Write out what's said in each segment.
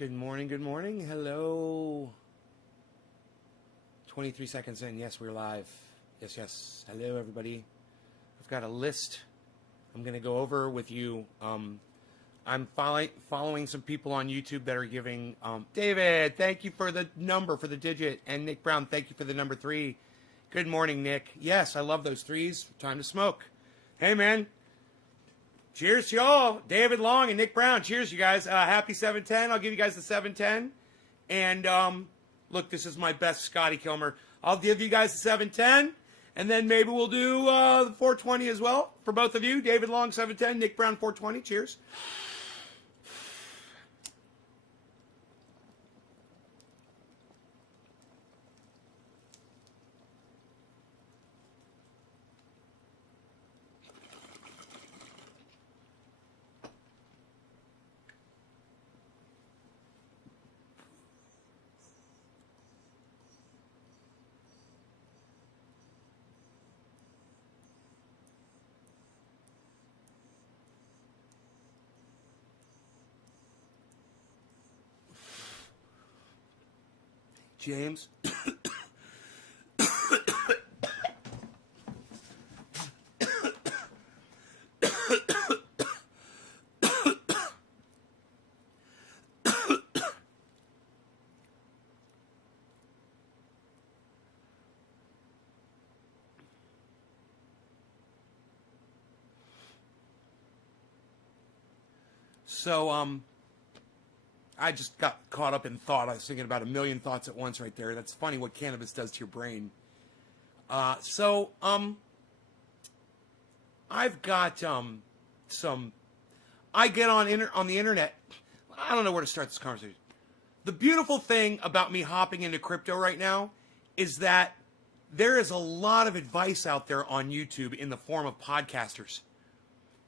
Good morning, good morning. Hello. 23 seconds in. Yes, we're live. Yes, yes. Hello, everybody. I've got a list I'm going to go over with you. I'm following some people on YouTube that are giving... David, thank you for the number, for the digit. And Nick Brown, thank you for the number 3. Good morning, Nick. Yes, I love those 3s. Time to smoke. Hey, man. Cheers to y'all. David Long and Nick Brown. Cheers, you guys. Happy 710. I'll give you guys the 710. And look, this is my best Scotty Kilmer. I'll give you guys the 710. And then maybe we'll do the 420 as well for both of you. David Long, 710. Nick Brown, 420. Cheers. James. So, I just got caught up in thought. I was thinking about a million thoughts at once right there. That's funny what cannabis does to your brain. I've got some... I get on the internet. I don't know where to start this conversation. The beautiful thing about me hopping into crypto right now is that there is a lot of advice out there on YouTube in the form of podcasters.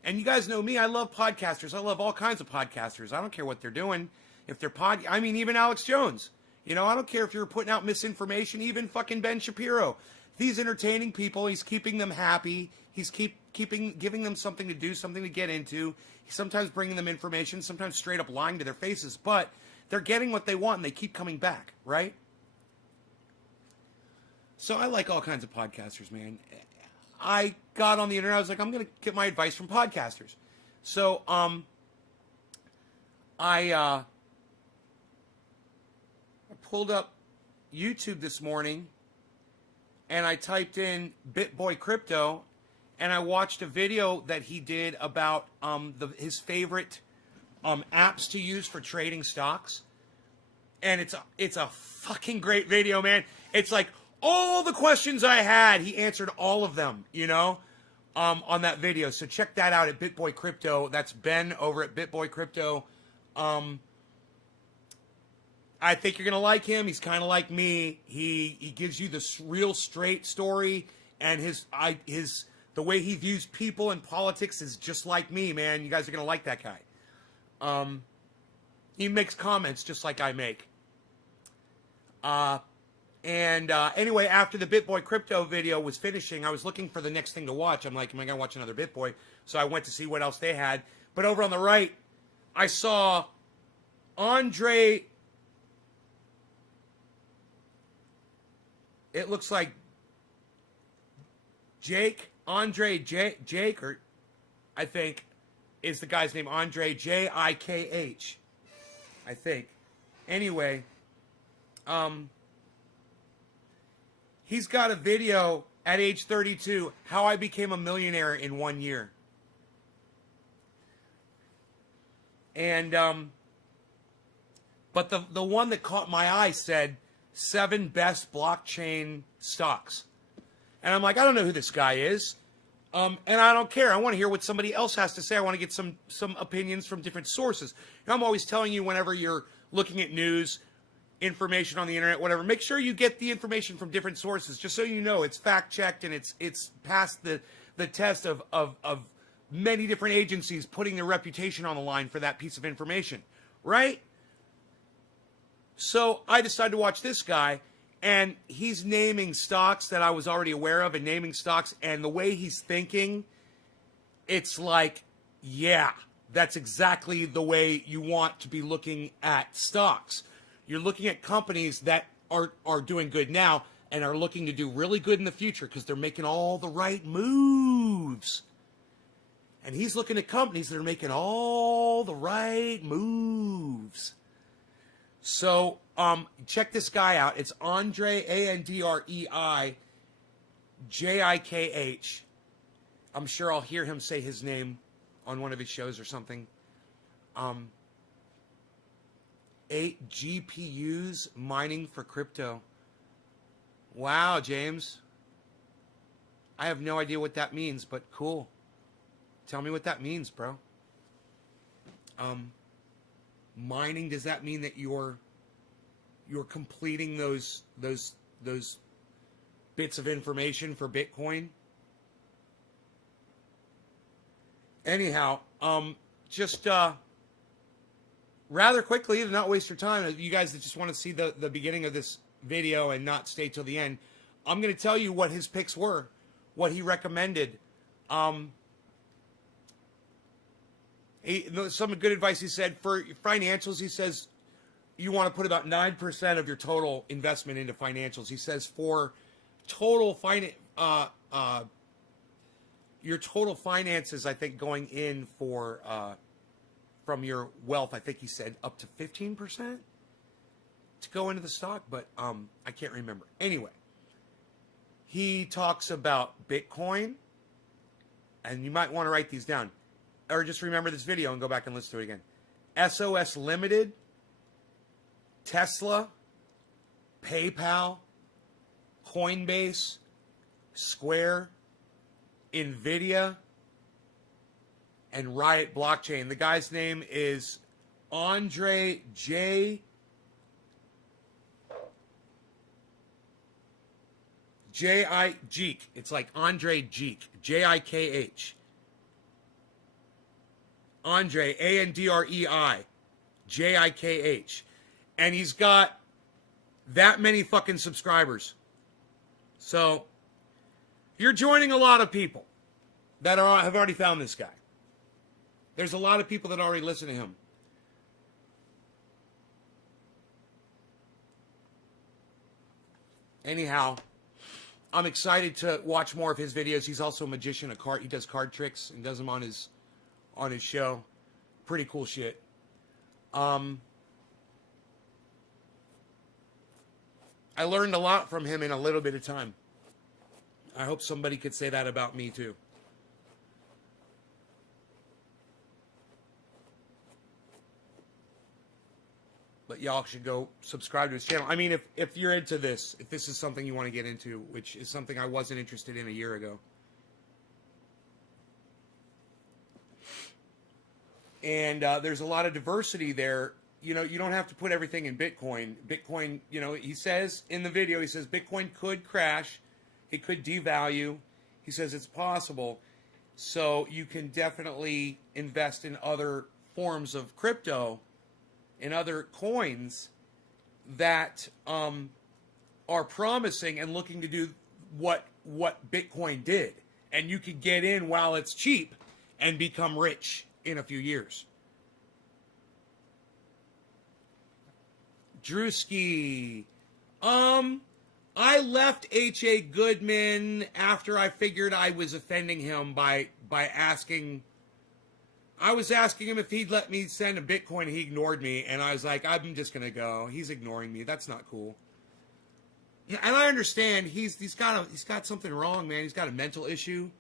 And you guys know me. I love podcasters. I love all kinds of podcasters. I don't care what they're doing. If they're even Alex Jones. You know, I don't care if you're putting out misinformation. Even fucking Ben Shapiro. These entertaining people, he's keeping them happy. He's giving them something to do, something to get into. He's sometimes bringing them information, sometimes straight up lying to their faces. But they're getting what they want, and they keep coming back, right? So I like all kinds of podcasters, man. I got on the internet. I was like, I'm going to get my advice from podcasters. So, I pulled up YouTube this morning, and I typed in BitBoy Crypto, and I watched a video that he did about his favorite apps to use for trading stocks. And it's a fucking great video, man. It's like all the questions I had, he answered all of them, you know, on that video. So check that out at BitBoy Crypto. That's Ben over at BitBoy Crypto. I think you're going to like him. He's kind of like me. He gives you this real straight story, and the way he views people and politics is just like me, man. You guys are going to like that guy. He makes comments just like I make. Anyway, after the BitBoy Crypto video was finishing, I was looking for the next thing to watch. I'm like, am I going to watch another BitBoy? So I went to see what else they had. But over on the right, I saw Andrei. It looks like Andrei Jake, or I think is the guy's name. Andrei, Jikh, I think. Anyway, he's got a video at age 32, how I became a millionaire in 1 year. And, but the one that caught my eye said, 7 best blockchain stocks. And I'm like, I don't know who this guy is. And I don't care. I want to hear what somebody else has to say. I want to get some opinions from different sources. And I'm always telling you, whenever you're looking at news, information on the internet, whatever, make sure you get the information from different sources, just so you know it's fact-checked and it's passed the test of many different agencies putting their reputation on the line for that piece of information, right? So I decided to watch this guy, and he's naming stocks that I was already aware of, and naming stocks, and the way he's thinking, it's like, yeah, that's exactly the way you want to be looking at stocks. You're looking at companies that are doing good now and are looking to do really good in the future because they're making all the right moves. And he's looking at companies that are making all the right moves. So check this guy out. It's Andrei, Andrei Jikh. I'm sure I'll hear him say his name on one of his shows or something. 8 GPUs mining for crypto. Wow, James. I have no idea what that means, but cool. Tell me what that means, bro. Mining, does that mean that you're completing those bits of information for Bitcoin? Anyhow, just rather quickly, to not waste your time, you guys that just want to see the beginning of this video and not stay till the end, I'm going to tell you what his picks were, what he recommended. Some good advice he said for financials. He says you want to put about 9% of your total investment into financials. He says for total your total finances, I think going in for from your wealth, I think he said up to 15% to go into the stock, but I can't remember. Anyway, he talks about Bitcoin, and you might want to write these down, or just remember this video and go back and listen to it again. SOS Limited, Tesla, PayPal, Coinbase, Square, NVIDIA, and Riot Blockchain. The guy's name is Andrei Jikh. It's like Andrei Jikh. Jikh. Andrei, Andrei Jikh. And he's got that many fucking subscribers. So you're joining a lot of people that have already found this guy. There's a lot of people that already listen to him. Anyhow, I'm excited to watch more of his videos. He's also a magician, he does card tricks and does them on his show. Pretty cool shit. I learned a lot from him in a little bit of time. I hope somebody could say that about me too. But y'all should go subscribe to his channel. I mean, if you're into this, if this is something you want to get into, which is something I wasn't interested in a year ago. And there's a lot of diversity there. You know, you don't have to put everything in Bitcoin. Bitcoin, you know, he says in the video, he says Bitcoin could crash. It could devalue. He says it's possible. So you can definitely invest in other forms of crypto, in other coins that are promising and looking to do what Bitcoin did. And you could get in while it's cheap and become rich in a few years. Drewski. I left H.A. Goodman after I figured I was offending him by asking. I was asking him if he'd let me send a Bitcoin. He ignored me, and I was like, I'm just gonna go. He's ignoring me. That's not cool. Yeah, and I understand he's got something wrong, man. He's got a mental issue,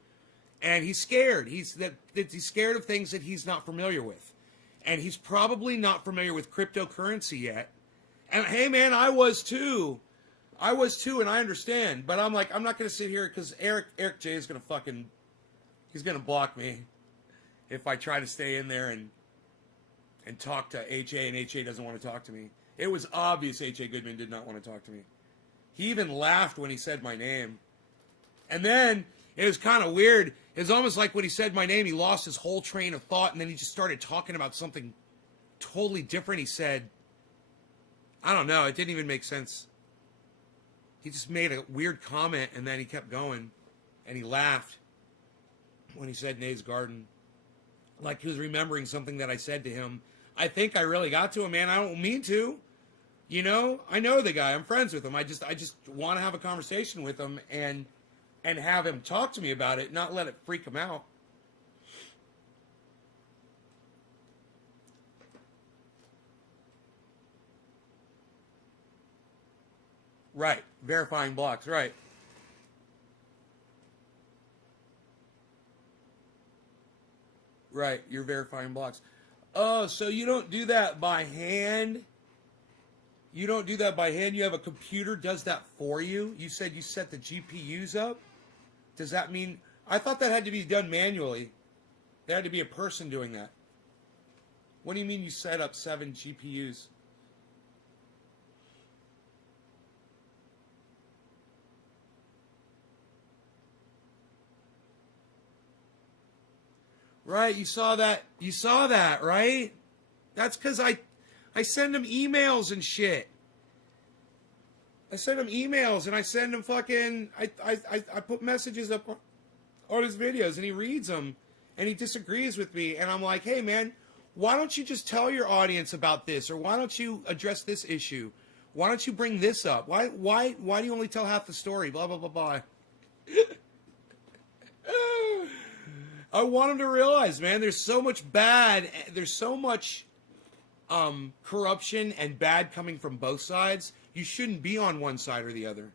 and he's scared. He's scared of things that he's not familiar with, and he's probably not familiar with cryptocurrency yet. And hey, man, I was too, and I understand. But I'm like, I'm not gonna sit here because Eric J is gonna he's gonna block me if I try to stay in there and talk to H.A. and H.A. doesn't want to talk to me. It was obvious H.A. Goodman did not want to talk to me. He even laughed when he said my name. And then it was kind of weird. It was almost like when he said my name, he lost his whole train of thought, and then he just started talking about something totally different. He said, I don't know, it didn't even make sense. He just made a weird comment, and then he kept going, and he laughed when he said Nate's Garden. Like he was remembering something that I said to him. I think I really got to him, man. I don't mean to. You know, I know the guy. I'm friends with him. I just want to have a conversation with him and have him talk to me about it, not let it freak him out. Right. Verifying blocks. Right. Right. You're verifying blocks. Oh, so you don't do that by hand? You don't do that by hand? You have a computer does that for you? You said you set the GPUs up? Does that mean... I thought that had to be done manually. There had to be a person doing that. What do you mean you set up 7 GPUs? Right, you saw that. You saw that, right? That's because I send him emails and shit. I send him emails and I send him fucking... I put messages up on his videos and he reads them and he disagrees with me. And I'm like, hey, man, why don't you just tell your audience about this? Or why don't you address this issue? Why don't you bring this up? Why do you only tell half the story? Blah, blah, blah, blah. I want him to realize, man, there's so much corruption and bad coming from both sides. You shouldn't be on one side or the other.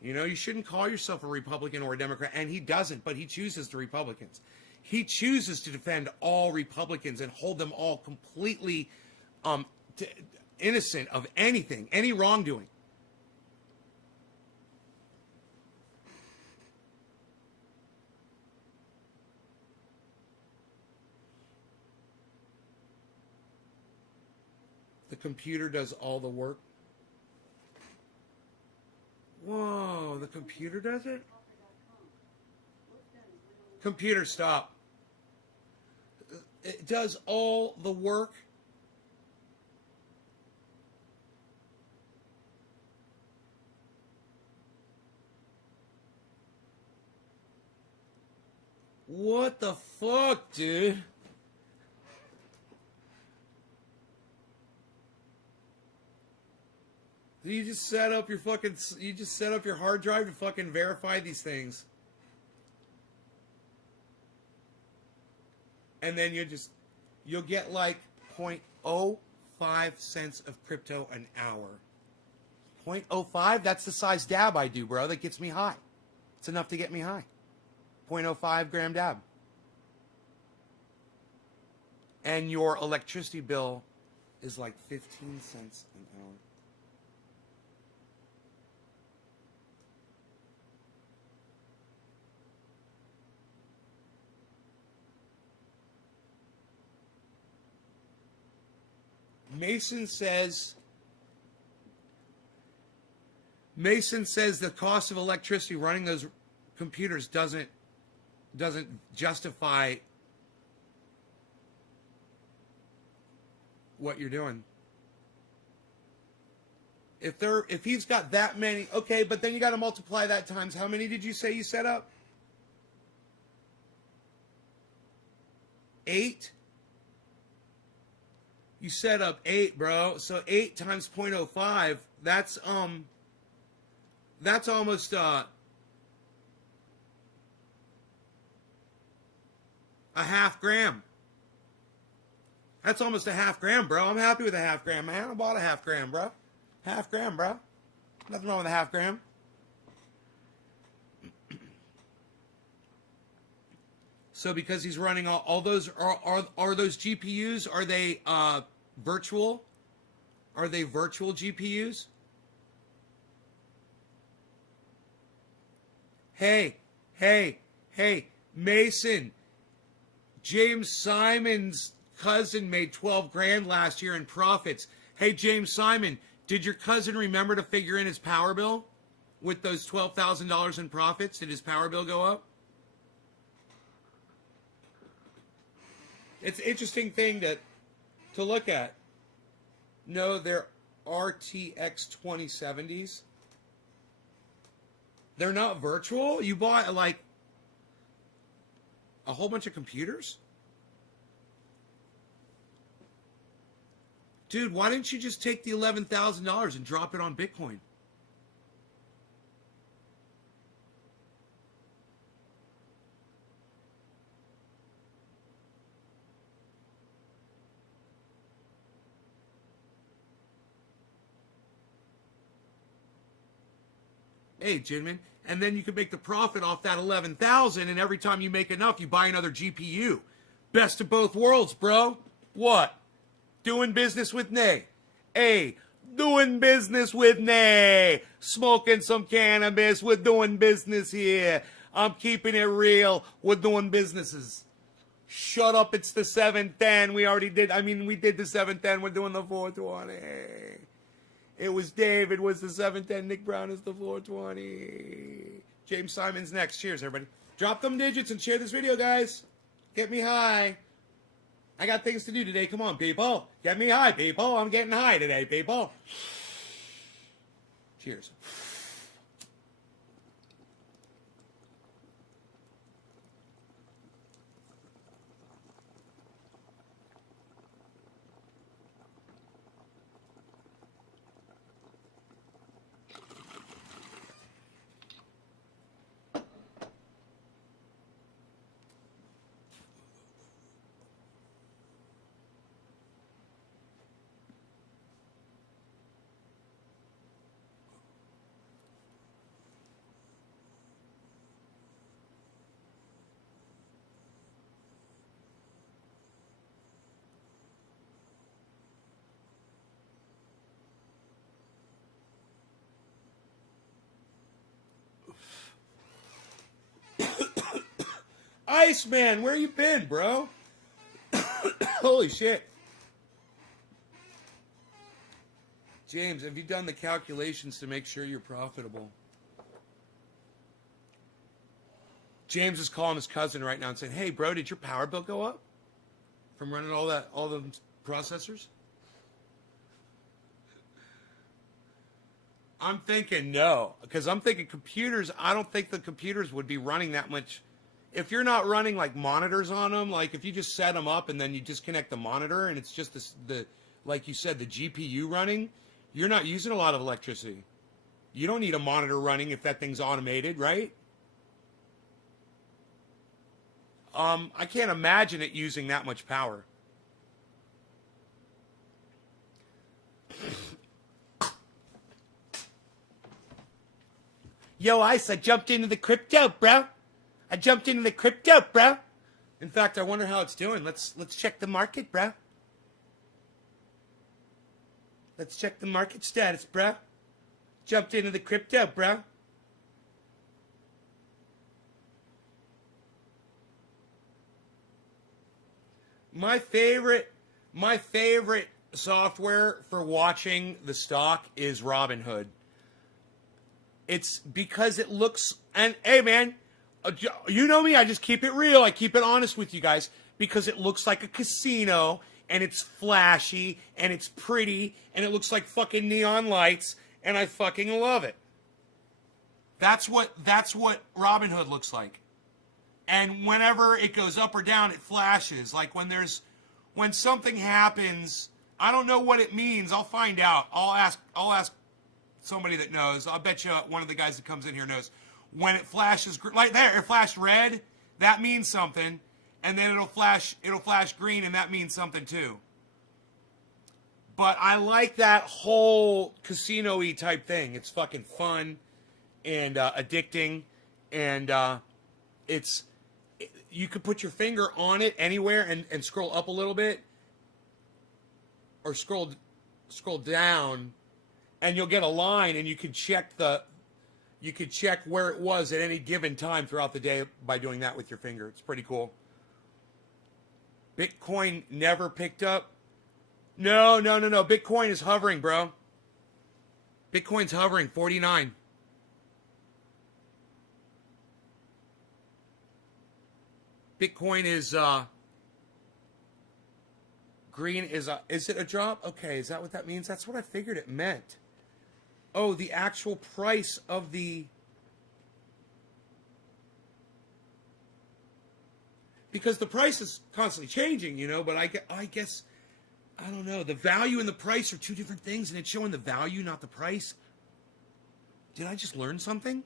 You know, you shouldn't call yourself a Republican or a Democrat, and he doesn't, but he chooses the Republicans. He chooses to defend all Republicans and hold them all completely innocent of anything, any wrongdoing. The computer does all the work. Whoa, the computer does it? Computer, stop. It does all the work. What the fuck, dude? You just set up your hard drive to fucking verify these things. And then you'll get like 0.05 cents of crypto an hour. 0.05? That's the size dab I do, bro. That gets me high. It's enough to get me high. 0.05 gram dab. And your electricity bill is like 15 cents an hour. Mason says the cost of electricity running those computers doesn't justify what you're doing. If he's got that many, okay, but then you got to multiply that times how many did you say you set up? 8? You set up 8, bro. So 8 times 0.05, that's almost a half gram. That's almost a half gram, bro. I'm happy with a half gram, man. I bought a half gram, bro. Half gram, bro. Nothing wrong with a half gram. So because he's running all those, are those GPUs, are they virtual? Are they virtual GPUs? Hey, Mason. James Simon's cousin made 12 grand last year in profits. Hey, James Simon, did your cousin remember to figure in his power bill with those $12,000 in profits? Did his power bill go up? It's an interesting thing to look at. No, they're RTX 2070s. They're not virtual. You bought like a whole bunch of computers? Dude, why didn't you just take the $11,000 and drop it on Bitcoin? Hey, Jinmin, and then you can make the profit off that 11,000, and every time you make enough, you buy another GPU. Best of both worlds, bro. What? Doing business with Nay. Hey, doing business with Nay. Smoking some cannabis. We're doing business here. I'm keeping it real. We're doing businesses. Shut up, it's the 710. We already did. We did the 710. We're doing the 420. It was Dave. It was the 710. Nick Brown is the 420. James Simon's next. Cheers, everybody. Drop them digits and share this video, guys. Get me high. I got things to do today. Come on, people. Get me high, people. I'm getting high today, people. Cheers. Iceman, where you been, bro? Holy shit. James, have you done the calculations to make sure you're profitable? James is calling his cousin right now and saying, hey, bro, did your power bill go up from running all the processors? I'm thinking no, because I'm thinking computers, I don't think the computers would be running that much. If you're not running like monitors on them, like if you just set them up and then you disconnect the monitor and it's just the like you said, the GPU running, you're not using a lot of electricity. You don't need a monitor running if that thing's automated, right? I can't imagine it using that much power. Yo, Ice, I jumped into the crypto, bro. In fact, I wonder how it's doing. Let's check the market, bro. Let's check the market status, bro. Jumped into the crypto, bro. My favorite software for watching the stock is Robinhood. It's because it looks, and hey man, you know me, I just keep it real. I keep it honest with you guys because it looks like a casino and it's flashy and it's pretty and it looks like fucking neon lights and I fucking love it. That's what Robinhood looks like. And whenever it goes up or down, it flashes. Like when something happens, I don't know what it means. I'll find out. I'll ask somebody that knows. I'll bet you one of the guys that comes in here knows. When it flashes, like there, it flashed red, that means something, and then it'll flash green, and that means something too. But I like that whole casino-y type thing. It's fucking fun and addicting, and you could put your finger on it anywhere and scroll up a little bit, or scroll down, and you'll get a line, and you can check where it was at any given time throughout the day by doing that with your finger. It's pretty cool. Bitcoin never picked up. No. Bitcoin is hovering, bro. Bitcoin's hovering, 49. Bitcoin is green is it a drop? Okay, is that what that means? That's what I figured it meant. Oh, the actual price of because the price is constantly changing, but I guess I don't know. The value and the price are two different things, and it's showing the value, not the price. Did I just learn something?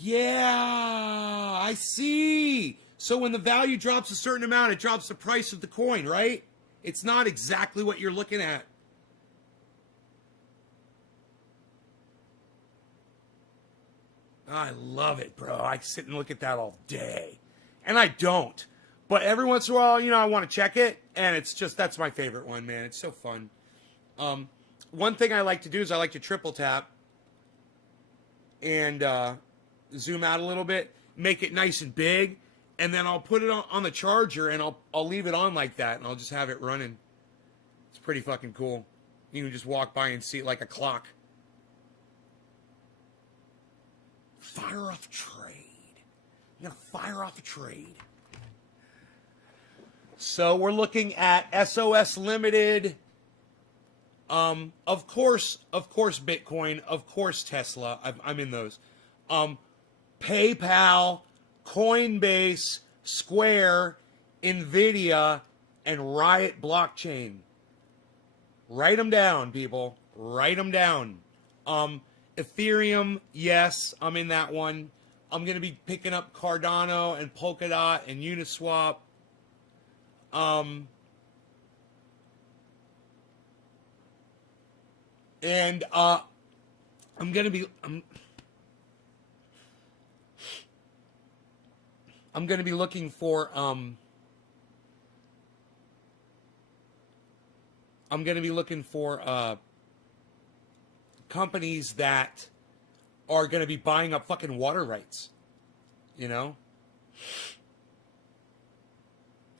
Yeah, I see. So when the value drops a certain amount, it drops the price of the coin, right? It's not exactly what you're looking at. I love it, bro. I sit and look at that all day. And I don't. But every once in a while, I want to check it. And it's just, that's my favorite one, man. It's so fun. One thing I like to do is I like to triple tap and zoom out a little bit, make it nice and big, and then I'll put it on the charger and I'll leave it on like that and I'll just have it running. It's pretty fucking cool. You can just walk by and see it like a clock. Fire off trade. You gotta fire off a trade. So we're looking at SOS Limited. Of course, Bitcoin. Of course, Tesla. I'm in those. PayPal, Coinbase, Square, Nvidia, and Riot Blockchain. Write them down, people. Write them down. Ethereum, yes, I'm in that one. I'm going to be picking up Cardano and Polkadot and Uniswap. And I'm going to be looking for companies that are going to be buying up fucking water rights, And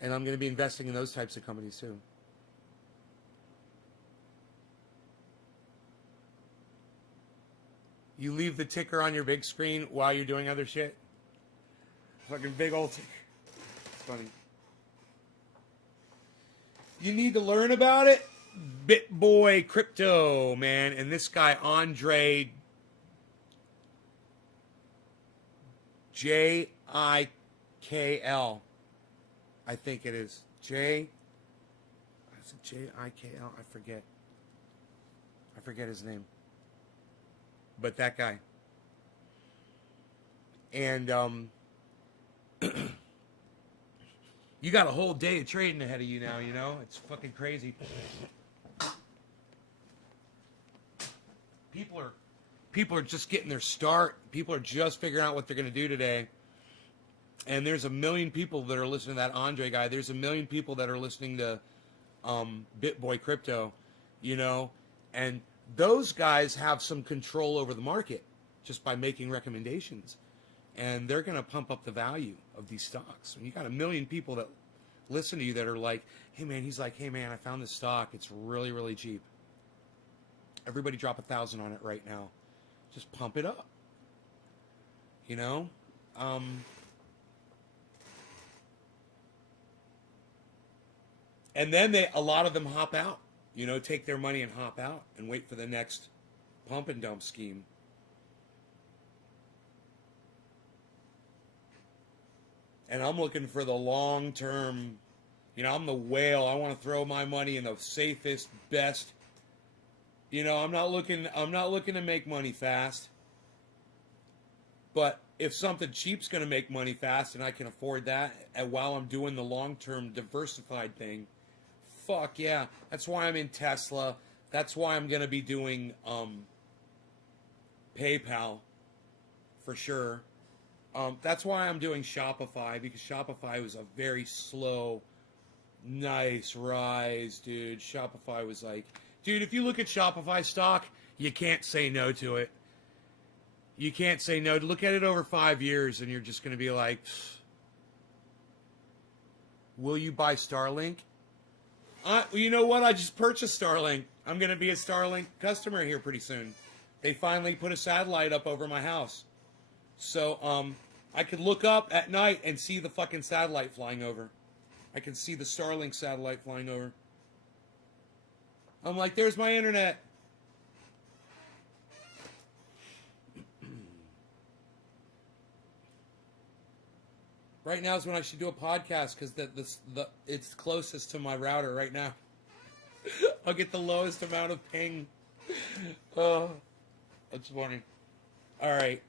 I'm going to be investing in those types of companies too. You leave the ticker on your big screen while you're doing other shit. Fucking big old ticker. It's funny. You need to learn about it? BitBoy Crypto, man. And this guy, Andrei, Jikl, I think it is. Is it Jikl? I forget. I forget his name. But that guy. And you got a whole day of trading ahead of you now, It's fucking crazy. People are just getting their start. People are just figuring out what they're going to do today. And there's a million people that are listening to that Andrei guy. There's a million people that are listening to BitBoy Crypto, And those guys have some control over the market just by making recommendations. And they're going to pump up the value of these stocks. And you got a million people that listen to you that are like, hey, man, he's like, hey, man, I found this stock. It's really, really cheap. Everybody drop 1,000 on it right now. Just pump it up. And then a lot of them hop out. Take their money and hop out and wait for the next pump and dump scheme. And I'm looking for the long term. I'm the whale. I want to throw my money in the safest, best. I'm not looking to make money fast. But if something cheap's going to make money fast and I can afford that, and while I'm doing the long term diversified thing, fuck yeah. That's why I'm in Tesla. That's why I'm going to be doing PayPal for sure. That's why I'm doing Shopify, because Shopify was a very slow, nice rise, dude. Shopify was like, dude, if you look at Shopify stock, you can't say no to it. You can't say no. Look at it over 5 years, and you're just going to be like, will you buy Starlink? You know what? I just purchased Starlink. I'm going to be a Starlink customer here pretty soon. They finally put a satellite up over my house. So I could look up at night and see the fucking satellite flying over. I can see the Starlink satellite flying over. I'm like, there's my internet. Right now is when I should do a podcast because it's closest to my router right now. I'll get the lowest amount of ping. Oh, that's funny. All right.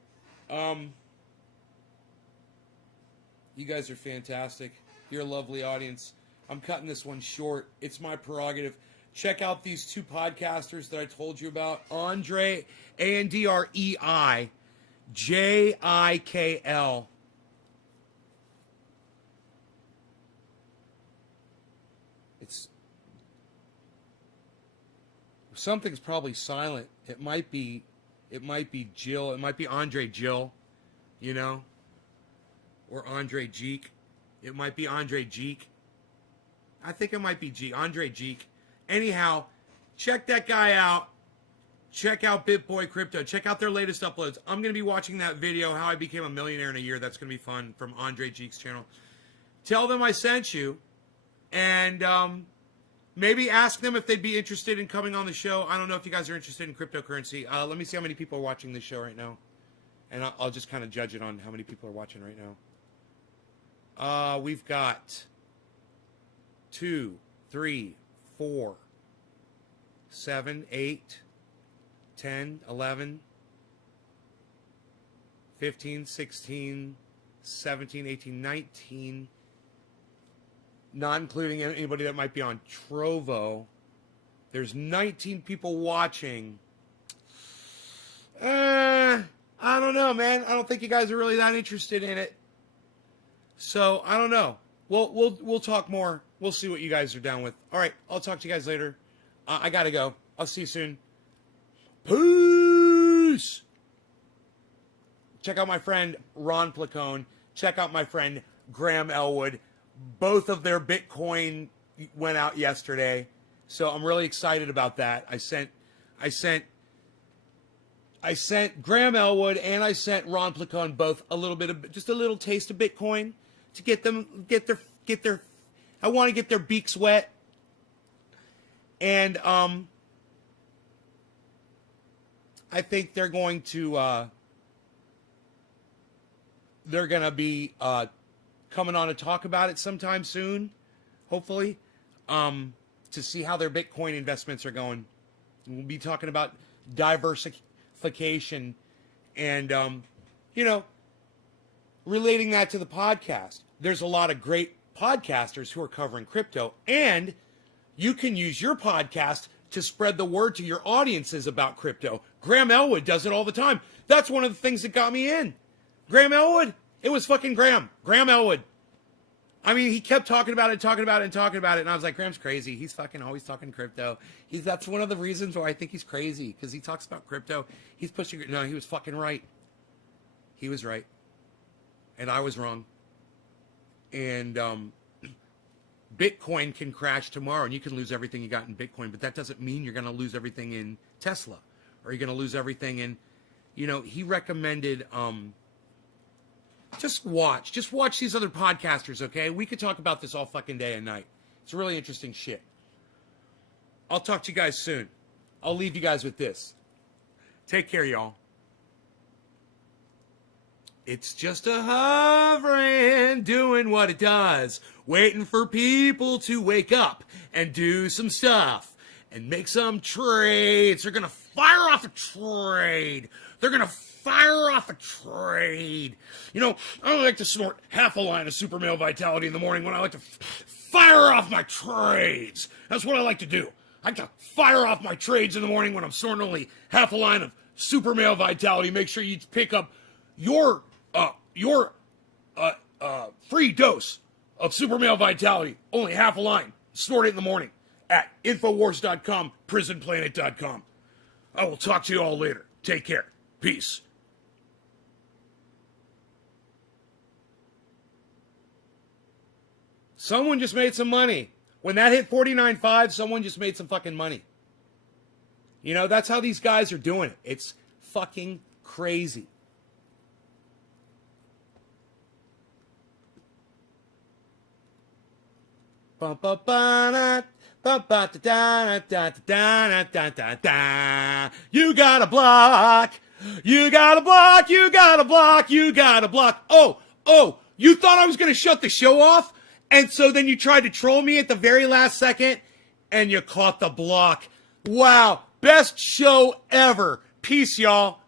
You guys are fantastic. You're a lovely audience. I'm cutting this one short. It's my prerogative. Check out these two podcasters that I told you about. Andrei, Andrei Jikl. Something's probably silent. It might be Jill. It might be Andrei Jill, you know, or Andrei Jeek. It might be Andrei Jeek. I think it might be Andrei Jeek. Anyhow, check that guy out. Check out BitBoy Crypto. Check out their latest uploads. I'm going to be watching that video, How I Became a Millionaire in a Year. That's going to be fun, from Andrei Jeek's channel. Tell them I sent you, and maybe ask them if they'd be interested in coming on the show. I don't know if you guys are interested in cryptocurrency. Let me see how many people are watching this show right now. And I'll just kind of judge it on how many people are watching right now. We've got 2, 3, 4, 7, 8, 10, 11, 15, 16, 17, 18, 19... not including anybody that might be on Trovo. There's 19 people watching. I don't know, man. I don't think you guys are really that interested in it. So, I don't know. We'll talk more. We'll see what you guys are down with. All right, I'll talk to you guys later. I gotta go. I'll see you soon. Peace! Check out my friend Ron Placone. Check out my friend Graham Elwood. Both of their Bitcoin went out yesterday, so I'm really excited about that. I sent Graham Elwood and I sent Ron Placone both a little bit of, just a little taste of Bitcoin to get their I want to get their beaks wet. And I think they're going to be coming on to talk about it sometime soon, hopefully, to see how their Bitcoin investments are going. We'll be talking about diversification and, relating that to the podcast. There's a lot of great podcasters who are covering crypto, and you can use your podcast to spread the word to your audiences about crypto. Graham Elwood does it all the time. That's one of the things that got me in. Graham Elwood. It was fucking Graham Elwood. I mean, he kept talking about it, and I was like, Graham's crazy. He's fucking always talking crypto. That's one of the reasons why I think he's crazy, because he talks about crypto. He's pushing it. No, he was fucking right. He was right. And I was wrong. And Bitcoin can crash tomorrow, and you can lose everything you got in Bitcoin, but that doesn't mean you're going to lose everything in Tesla, or you're going to lose everything in, he recommended... Just watch these other podcasters, okay? We could talk about this all fucking day and night. It's really interesting shit. I'll talk to you guys soon. I'll leave you guys with this. Take care, y'all. It's just a hovering, doing what it does, waiting for people to wake up and do some stuff and make some trades. They're going to fire off a trade. They're going to fire off a trade. I don't like to snort half a line of Super Male Vitality in the morning when I like to fire off my trades. That's what I like to do. I like to fire off my trades in the morning when I'm snorting only half a line of Super Male Vitality. Make sure you pick up your free dose of Super Male Vitality, only half a line. Snort it in the morning at Infowars.com, PrisonPlanet.com. I will talk to you all later. Take care. Peace. Someone just made some money. When that hit 49.5, someone just made some fucking money. That's how these guys are doing it. It's fucking crazy. You gotta block. You gotta block. You gotta block. You gotta block. Oh, You thought I was going to shut the show off, and so then you tried to troll me at the very last second, and you caught the block. Wow, best show ever. Peace, y'all.